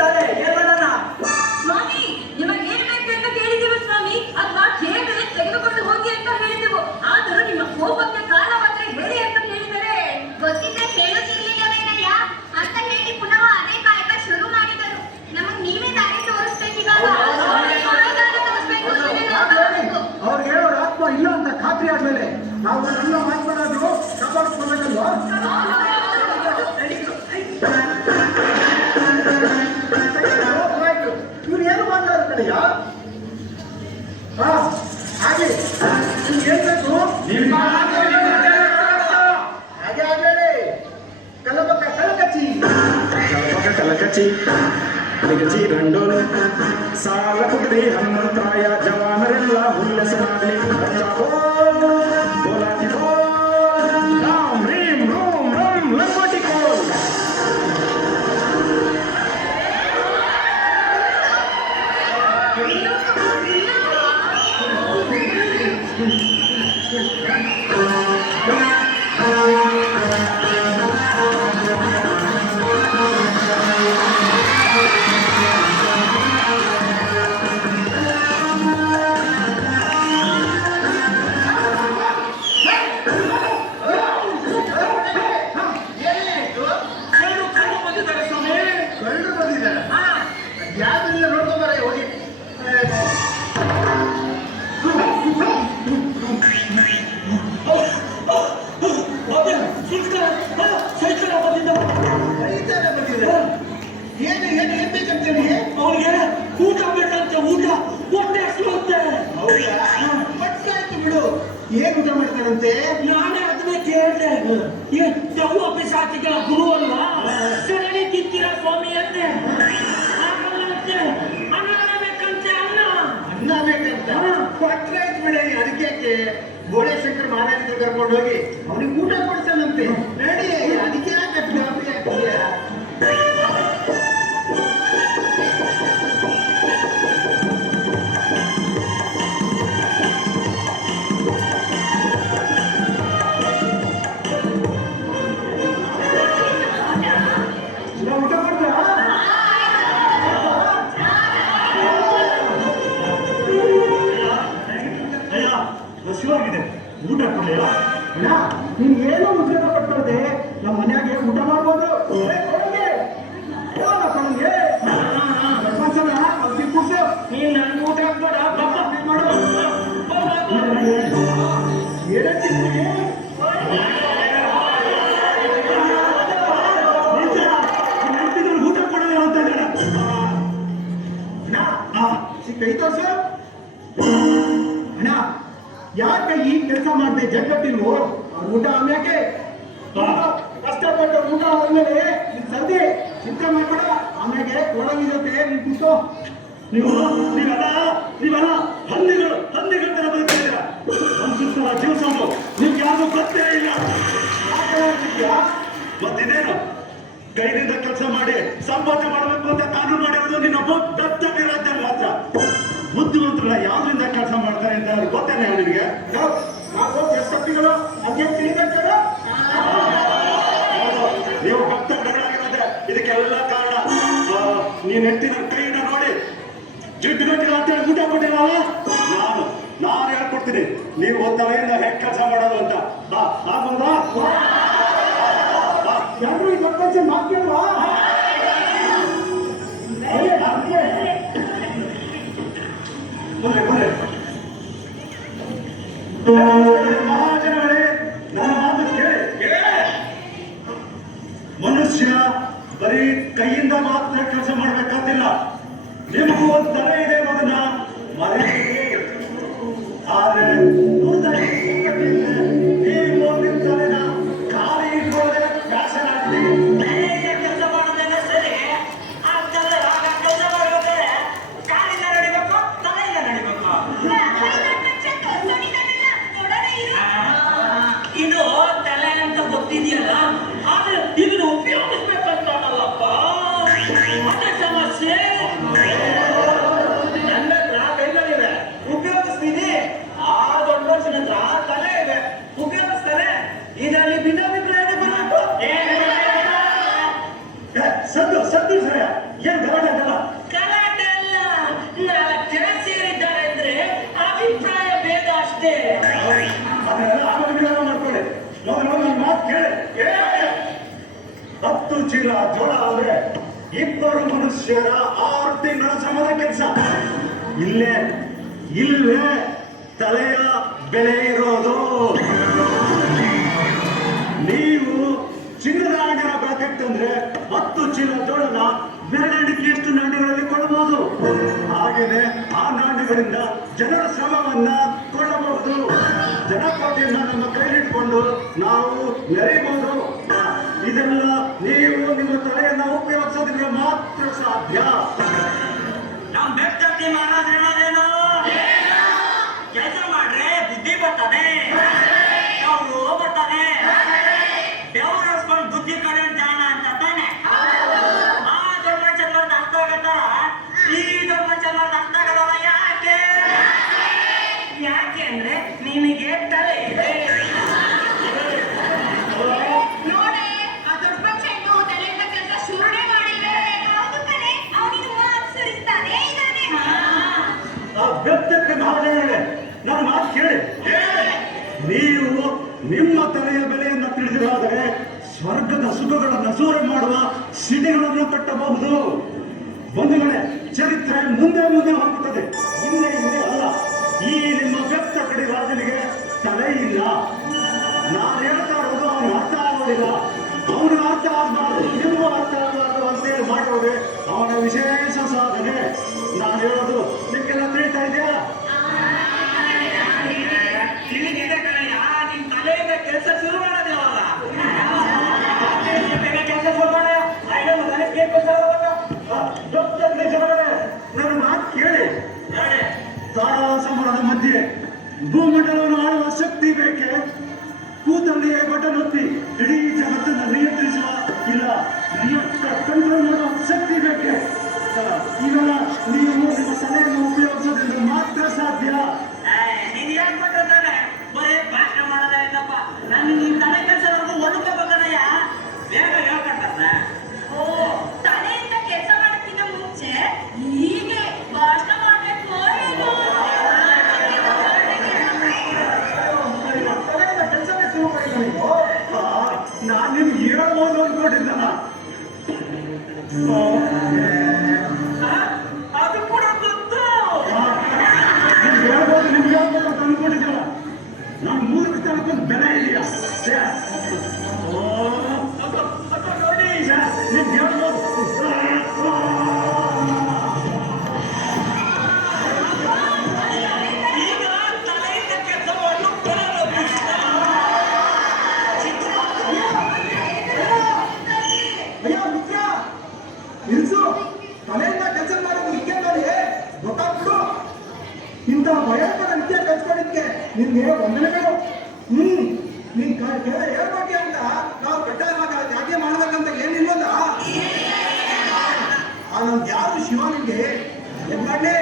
ಇದ್ದಾಳೆ, ಏನ್ ಮಾಡೋಣ? ಸ್ವಾಮಿ, ನಿಮಗೆ ಏನ್ ಬೇಕು ಅಂತ ಕೇಳಿದೆವು ಸ್ವಾಮಿ. ಅದ್ನ ಕೇಳಿದ್ರೆ ತೆಗೆದುಕೊಂಡು ಹೋಗಿ ಅಂತ ಹೇಳಿದೆವು. ಆದರೂ ನಿಮ್ಮ ಕೋಪಕ್ಕೆ ಕಾರಣವಾದ್ರೆ ಹೇಳಿ ಅಂತ ಹೇಳಿದರೆ ಗೊತ್ತಿದ್ದರೆ ಹೇಳುತ್ತಿರ್ಲಿಲ್ಲವೇನಯ್ಯ ಅಂತ ಹೇಳಿ ಪುನಃ ಅದೇ ಕಾಯಕ ಶುರು ಮಾಡಿದರು. ನಮಗ್ ನೀವೇ ದಾರಿ ತೋರಿಸ್ಬೇಕಿವಾಗ. ಅವ್ರಿಗೆ ಹೇಳೋರು ಆತ್ಮ ಇಲ್ಲ ಅಂತ ಖಾತ್ರಿ ಆದ್ಮೇಲೆ ನಾವು ಎಲ್ಲ ಮಾತನಾಡಿದ್ರು ಕಾಪಾಡಿಸ್ಕೋಬೇಕಲ್ವಾ? ಇವ್ರು ಏನು ಮಾತಾಡೋದು ಕಡೆಯ? ಹಾಗೆ ಏನ್ ಬೇಕು? ಹಾಗೆ ಆಗ್ಬೇಡಿ. ಕಲಬಕ್ಕ ಕಲಕಚ್ಚಿ ಕಲಕಚ್ಚಿ ಕಲಕಚ್ಚಿ ರಂಡೋಲ್ ಸಾಲ ಕುದುರೆ ಹನುಮಂತರಾಯ ಜವಾನರೆಲ್ಲ ಹುಲ್ಲಸನಾಗಲಿ ಬೋಲಾತಿ ಬೋಲ್ ರಾಮ್ ರೀಂ ರೂಂ ರಂ ಲಂಗೋಟಿ ಕೋಲ್. ಅವ್ರಿಗೆ ಊಟ ಬೇಕಂತೆ, ಊಟ ಹೊಟ್ಟೆ ಹಸಿರುತ್ತೆ. ಬಿಡು, ಏನ್ ಊಟ ಮಾಡ್ತಾರಂತೆ? ನಾನೇ ಅದನ್ನೇ ಕೇಳಿದೆ. ದೆವ್ವ ಪಿಶಾಚಿಗಳ ಗುರು ಅಲ್ವಾ, ಸರಣಿ ತಿಂತೀರ ಸ್ವಾಮಿ ಅಂತೆ. ಹಾಗಲ್ಲಂತೆ, ಅನ್ನ ಬೇಕಂತೆ. ಅನ್ನ ಬೇಕಂತ ಕೊಟ್ರೆ ಬಿಡಿ. ಅದಕ್ಕೆ ಗೋಡೆ ಶಂಕರ್ ಮಹಾರಾಜರು ಕರ್ಕೊಂಡು ಹೋಗಿ ಅವ್ರಿಗೆ ಊಟ ಕೊಡ್ತಾನಂತೆ. ನಡಿ, ಅದಕ್ಕೆ ಯಾಕೆ ಗಾಬರಿ ಆಗ್ತೀಯ? ಊಟ ಮಾಡ್ತೀರಾ? ಹಸಿವಾಗಿದೆ, ಊಟ ಕೊಡಲಿಲ್ಲ. ನಿಮ್ಗೆ ಏನೋ ಉದ್ಯೋಗ ಪಡ್ಕೊಳ್ದೆ ನಮ್ಮ ಮನ್ಯಾಗೆ ಊಟ ಮಾಡ್ಬೋದು. ನೀನ್ ನನ್ ಊಟ ಹಾಕ್ಬೇಡ, ಊಟ ಕೊಡೋದು ಅಂತ ಕೈ ತೋರ್ಸ. ಅಣ್ಣ, ಯಾಕೆ ಈ ಕೆಲಸ ಮಾಡದೆ ಜಗ್ಗಟ್ಟಿಲ್ವೋ? ಊಟ ಆಮ್ಯಾಕೆ ಕಷ್ಟಪಟ್ಟು ಊಟ ಆದ್ಮೇಲೆ ಸರ್ದಿ ಚಿಂತೆ ಮಾಡ್ಬೇಡ. ಆಮ್ಯಾಗೆ ಕೊಡೋನಿ ಜೊತೆ ನೀನ್ ಕೂತು. ನೀವೆಲ್ಲ ಹಂದಿಗಳ ತರ ಬದುಕಿದ್ದೀರ. ಸಂಸ್ಕೃತ ಜೀವಿಸೋದು ನಿಮ್ಗೆ ಯಾರು ಗೊತ್ತೇ ಇಲ್ಲ. ಮತ್ತಿದೇನು ಕೈನಿಂದ ಕೆಲಸ ಮಾಡಿ ಸಂಪಾದನೆ ಮಾಡಬೇಕು ಅಂತ ಕಾನೂನು ಮಾಡಿರೋದು ನಿನ್ನೊಬ್ಬ ದತ್ತ ವಿರಾಜ ಮಾತ್ರ. ಬುದ್ಧಿವಂತರುಗಳ ಯಾವ್ದ್ರಿಂದ ಕೆಲಸ ಮಾಡ್ತಾರೆ ಅಂತ ಅವ್ರಿಗೆ ಗೊತ್ತೇನೆ ನಿನಗೆ? ನೀವು ಭಕ್ತ ಗಡಾಗಿರೋದೆ ಇದಕ್ಕೆಲ್ಲ ಕಾರಣ. ನೀನ್ ನೆಟ್ಟಿನ ಕೈಯಿಂದ ನೋಡಿ ಜಿಡ್ಡು ಗಟ್ಟಿಲ್ಲ ಅಂತೇಳಿ ಊಟ ಕೊಟ್ಟಿರಲ್ಲ. ನಾನು ಹೇಳ್ಕೊಡ್ತೀನಿ, ನೀವು ಒಂದಲೆಯಿಂದ ಹೇಗೆ ಕೆಲಸ ಮಾಡೋದು ಅಂತ. ಆಗ್ಬೋದಾ? ಯಾರು ಈ ಪ್ರಪಂಚ ಮಾತೇಲ್ವಾ? ಮಹಾಜನಗಳೇ, ನನ್ನ ಮಾತು ಕೇಳಿ. ಮನುಷ್ಯ ಬರೀ ಕೈಯಿಂದ ಮಾತ್ರ ಕೆಲಸ ಮಾಡ್ಬೇಕಾದಿಲ್ಲ. ನಿಮಗೂ ಒಂದು ತಲೆ ಇದೆ ಅನ್ನೋದನ್ನ ಮರೆಯಬೇಡಿ. ಆದ್ರೆ ನೀವು ನಿಮ್ಮ ತಲೆನ ಖಾಲಿ ಇಟ್ಕೊಳ್ಳದೆ ಫ್ಯಾಷನ್ ಆಗ್ತೀವಿ. ಕೆಲಸ ಮಾಡೋದೇನೆ ಸರಿ. ಆ ತಲೆ ಕೆಲಸ ಮಾಡ್ಬೇಕಾದ್ರೆ ಕಾಲಿಂದ ನಡಿಬೇಕು, ತಲೆಯಿಂದ ನಡಿಬೇಕು. ಇದು ತಲೆ ಅಂತ ಗೊತ್ತಿದೆಯಲ್ಲ, ಆದ್ರೆ ಇದನ್ನು ಉಪಯೋಗಿಸ್ಬೇಕಂತಾನಲ್ಲಪ್ಪ, ಅದೇ ಸಮಸ್ಯೆ. ಅಷ್ಟೇ. ಅದನ್ನೆಲ್ಲ ಆಮೇಲೆ ವಿಚಾರ ಮಾಡ್ಕೊಳ್ಳಿ. ಮೊದಲು ನನ್ನ ಮಾತು ಕೇಳಿ. 10 ಚೀಲ ಜೋಳ ಆದ್ರೆ 2 ಮನುಷ್ಯರ 6 ತಿಂಗಳ ಶ್ರಮದ ಕೆಲಸ. ಇಲ್ಲೇ ತಲೆಯ ಬೆಲೆ ಇರೋದು. ನೀವು ಚಿನ್ನದ ನಾಣ್ಯನ ಬೆಳಕಂದ್ರೆ 10 ಚೀಲ ಜೋಳನ ಬೆರಳಿಕೆಯಷ್ಟು ನಾಣ್ಯಗಳಲ್ಲಿ ಕೊಳ್ಳಬಹುದು. ಹಾಗೆಯೇ ಆ ನಾಣ್ಯಗಳಿಂದ ಜನರ ಶ್ರಮವನ್ನ ಕೊಳ್ಳಬಹುದು. ಜನಕೋಟಿಯನ್ನ ನಮ್ಮ ಕೈಲಿಟ್ಕೊಂಡು ನಾವು ಮೆರೆಯಬಹುದು. ಇದೆಲ್ಲ ನೀವು ನಿಮ್ಮ ತಲೆಯನ್ನ ಉಪಯೋಗಿಸೋದ್ರಿಂದ ಮಾತ್ರ ಸಾಧ್ಯ. ನಮ್ ಬೆಟ್ಟಕ್ಕೆ ಮಹಾರಾಜ್ ಹೇಳೋದೇನು? ಕೆಲಸ ಮಾಡ್ರೆ ಬುದ್ಧಿ ಬರ್ತದೆ, ಅವ್ರು ಬರ್ತಾರೆ. ಬೆವರಸ್ಕೊಂಡು ಬುದ್ಧಿ ಕಡೆ ಜಾಣ ಅಂತ ತಾನೆ. ಆ ದೊಡ್ಡ ಚಂದ್ರದ ಅರ್ಥ ಆಗತ್ತ, ಈ ದೊಡ್ಡ ಚಂದ್ರದ ಅರ್ಥ ಆಗಲ್ಲ. ಯಾಕೆ ಅಂದ್ರೆ ನಿನಗೆ ತಲೆ ಇದೆ. ನೋಡೆ ಆ ದೊಡ್ಡ ಮನುಷ್ಯನು ತಲೆಯಿಂದ ಕೆಲಸ ಶುರುನೇ ಮಾಡಿದ್ರೆ ಹೌದು ಕಣೆ, ಅವನಿಗೆ ಮಾತು ಸುರಿಸ್ತಾನೆ ಇದ್ದಾನೆ. ಆ ಬೆತ್ತಕ್ಕೆ ಮಹಾರಾಜರೇ, ನನ್ನ ಮಾತು ಕೇಳಿ. ನೀವು ನಿಮ್ಮ ತಲೆಯ ಬೆಲೆಯನ್ನು ತಿಳಿದಿರಾದರೆ ಸ್ವರ್ಗದ ಸುಖಗಳನ್ನು ಸೂರೆ ಮಾಡುವ ಸಿಡಿಗಳನ್ನು ಕಟ್ಟಬಹುದು. ಬಂಧುಗಳೇ, ಚರಿತ್ರೆ ಮುಂದೆ ಹೋಗುತ್ತದೆ, ಹಿಂದೆ ಅಲ್ಲ. ಈ ನಿಮ್ಮ ಬೆತ್ತ ಕಡೆ ರಾಜನಿಗೆ ತಲೆ ಇಲ್ಲ. ನಾನು ಹೇಳ್ತಾ ಇರೋದು ಅವನು ಅರ್ಥ ಆಗೋದಿಲ್ಲ. ಅವನಿಗೆ ಅರ್ಥ ಆಗಬಾರ್ದು, ನಿಮಗೂ ಅರ್ಥ ಆಗಬಾರ್ದು ಅಂತೇಳಿ ಮಾಡೋದೇ ಅವನ ವಿಶೇಷ ಸಾಧನೆ. ನಾನು ಹೇಳೋದು ನಿಮ್ಗೆಲ್ಲ ತಿಳಿತಾ ಇದೆಯಾ? ತಿಳಿದಿದೆ ಕಣಯ್ಯ, ನಿನ್ ತಲೆಯಿಂದ ಕೆಲಸ ಶುರು ಮಾಡೋದು ಯಾವಾಗ? ಕೆಲಸ ಶುರು ಮಾಡ ನನ್ನ ಮಾತು ಕೇಳಿ. ತಾರಾಸಮರದ ಮಧ್ಯೆ ಭೂಮಂಡಲವನ್ನು ಆಳುವ ಶಕ್ತಿ ಬೇಕೆ? ಕೂತಲ್ಲಿಯೇ ಬಟನ್ ಒತ್ತಿ ಇಡೀ ಜಗತ್ತನ್ನು ನಿಯಂತ್ರಿಸುವ ಇಲ್ಲ ಕಂಟ್ರೋಲ್ ಮಾಡುವ ಶಕ್ತಿ ಬೇಕೆ? ಇವೆಲ್ಲ ನೀವು ನಿಮ್ಮ ತಲೆಯನ್ನು ಉಪಯೋಗಿಸೋದ್ರಿಂದ ಮಾತ್ರ ಸಾಧ್ಯ. ನೀನ್ ಯಾಕೆ ಮಾಡ್ತಾನೆ ಬರೀ ಭಾಷಣ ಮಾಡೋದ ಇಲ್ಲಪ್ಪ. ನಾನು ನಿನ್ ತಲೆ ಕೆಲಸವರೆಗೂ ಒಣಕೋಬೇಕನಯ್ಯ. ಬೇಗ ಹೇಳ್ಕೊಂಡ. ಓ, ತಲೆಯಿಂದ ಕೆಲಸ ಮಾಡೋಕ್ಕಿಂತ ಮುಂಚೆ ಹೀಗೆ ಭಾಷಣ ಮಾಡ್ಬೇಕು ಏನು? ತಲೆಯಿಂದ ಕೆಲಸನೇ ಶುರು ಮಾಡಿದ್ರು ನೀವು. ನಾನು ನಿಮ್ಗೆ ಹೇಳ್ಬೋದು ಅನ್ಕೊಂಡಿದ್ದಲ್ಲ. ಅದು ಕೂಡ ಗೊತ್ತು. ನಿಮ್ಗೆ ಹೇಳ್ಬೋದು ಅಂತ ಅನ್ಕೊಂಡಿದ್ದಲ್ಲ. ನಾನು ಮೂರ್ಖತನಕ್ಕೊಂದು ಬೆಲೆ ಇದೆಯಾ? ನೋಡಿ ನಿಮ್ಗೆ ಹೇಳ್ಬೋದು. ಈಗ ತಲೆಯಿಂದ ಕೆಲಸ ಮಾಡಲು ಅಯ್ಯೋ ಮಿತ್ರ, ನಿಲ್ಸು. ತಲೆಯಿಂದ ಕೆಲಸ ಮಾಡೋದು ಹಿಂಗೆ ನೋಡಿ, ಗೊತ್ತಾಗ್ಬಿಡು. ಇಂಥ ಭಯಂಕರ ನಿತ್ಯ ಕಲ್ಸ್ಕೊಂಡಿದ್ಕೆ ನಿನ್ಗೆ ವಂದನೆಗಳು. ನೀನ್ ಹೇಳ್ಬೇಕೆ ಅಂತ ನಾವು ಕಡ್ಡಾಯವಾಗಿ ಯಾಕೆ ಮಾಡ್ಬೇಕಂತ ಏನಿಲ್ವಲ್ಲ. ನಮ್ದು ಯಾರು ಶಿವ ನಿಂಗೆ ಏನ್ ಮಾಡ್ಲಿ?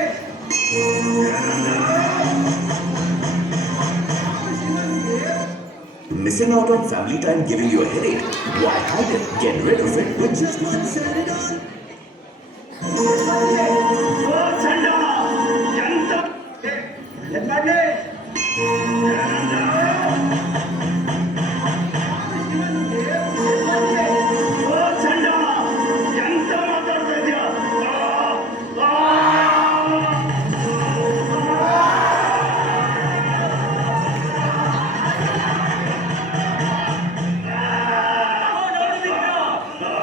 Missing out on family time giving you a headache? Why hide it? Get rid of it with just one Ceridon. ಏನ್ ಮಾಡ್ಲಿ? ಎಂತ ಮಾತಾಡ್ತಾ ಇದೆಯಾ?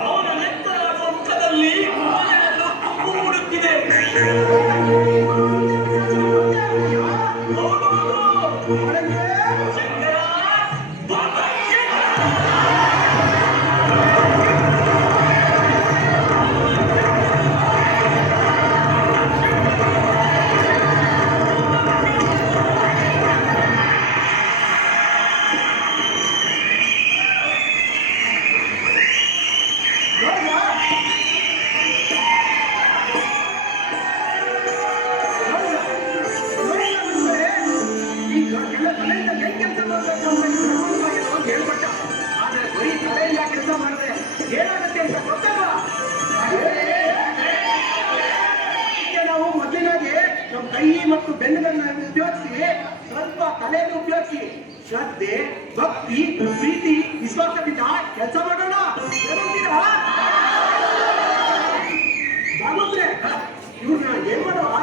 ಅವನ ನೆತ್ತರ ಮುಖದಲ್ಲಿ ಕೊನೆಯನ್ನು ಕೂಡುತ್ತಿದೆ. ಶಂಕರ, ಬಾಬಾಯ್ಯ. ಹೇಳ್ಕೊಟ್ಟ, ಆದ್ರೆ ಬರೀ ತಲೆಯಿಂದ ಕೆಲಸ ಮಾಡಿದ್ರೆ ಏನಾಗುತ್ತೆ ಅಂತ ಗೊತ್ತಲ್ವಾ? ನಾವು ಮೊದಲಿನಾಗೆ ನಮ್ಮ ಕೈ ಮತ್ತು ಬೆನ್ನುಗಳನ್ನ ಉಪಯೋಗಿಸಿ ಸ್ವಲ್ಪ ತಲೆಯನ್ನು ಉಪಯೋಗಿಸಿ ಶ್ರದ್ಧೆ ಭಕ್ತಿ ಪ್ರೀತಿ ವಿಶ್ವಾಸದಿಂದ ಕೆಲಸ ಮಾಡೋಣ. ಏನಂತೀರಾ? ಜಾಗೃತ್ರೆ ಇವ್ರನ್ನ ಏನ್ ಮಾಡುವ?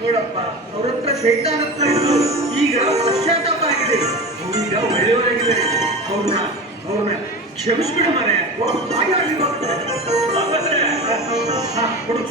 ನೋಡಪ್ಪ, ಅವ್ರ ಹತ್ರ ಶೈತಾನ ಹತ್ರ ಇದ್ದು ಈಗ ಪಶ್ಚಾತ್ತಾಪ ಆಗಿದೆ. ಈಗ ಒಳ್ಳೆಯವರಾಗಿದ್ದಾರೆ. ಅವ್ರನ್ನ ಕ್ಷಮಿಸ್ಬಿಡು ಮನೆ. ಹಾಗೆ ಆಗ್ಲಿ ಬಾಬು. ಹಾ, ಕೊಡು.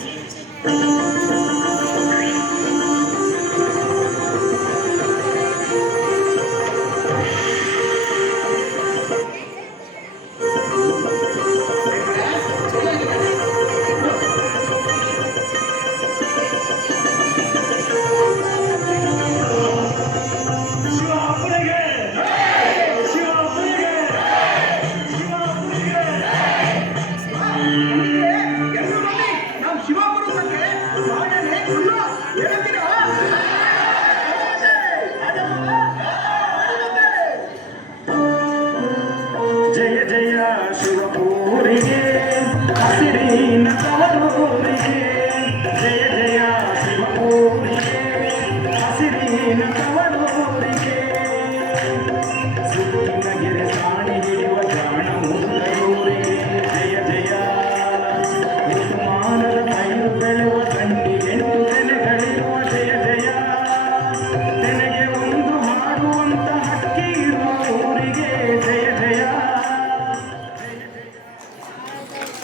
ಎಲ್ಲರೂ ಬನ್ನಿ, ನಾವು ಶಿವಪುರ ಸಂಖ್ಯೆ ಸಾಧನೆ ಸುಳ್ಳು. ಏನಂತೀರಾ? ಜಯ ಜಯ ಶಿವಪೂರಿಗೆ ಹಸಿರಿನ ತವರೂರಿಗೆ. ಜಯ ಜಯ ಶಿವಪೂರಿಗೆ ಹಸಿರಿನ ತವರೂರಿಗೆ. ಸುತ್ತಿನಗೆರೆ ಸಾಣಿ ಹಿಡಿಯುವ ಜಾಣ ಮುಂದರೂರಿಗೆ. ಜಯ ಜಯ ಋತುಮಾನದ ಪೈರು ಬೆಳೆಯುವ ಗಂಟಿ 8 ತೆನೆಗಳಿರುವ. ಜಯ ಜಯ ತೆನೆಗೆ ಒಂದು ಹಾಡುವಂತ ಹಕ್ಕಿ ಇರುವ ಊರಿಗೆ. ಜಯ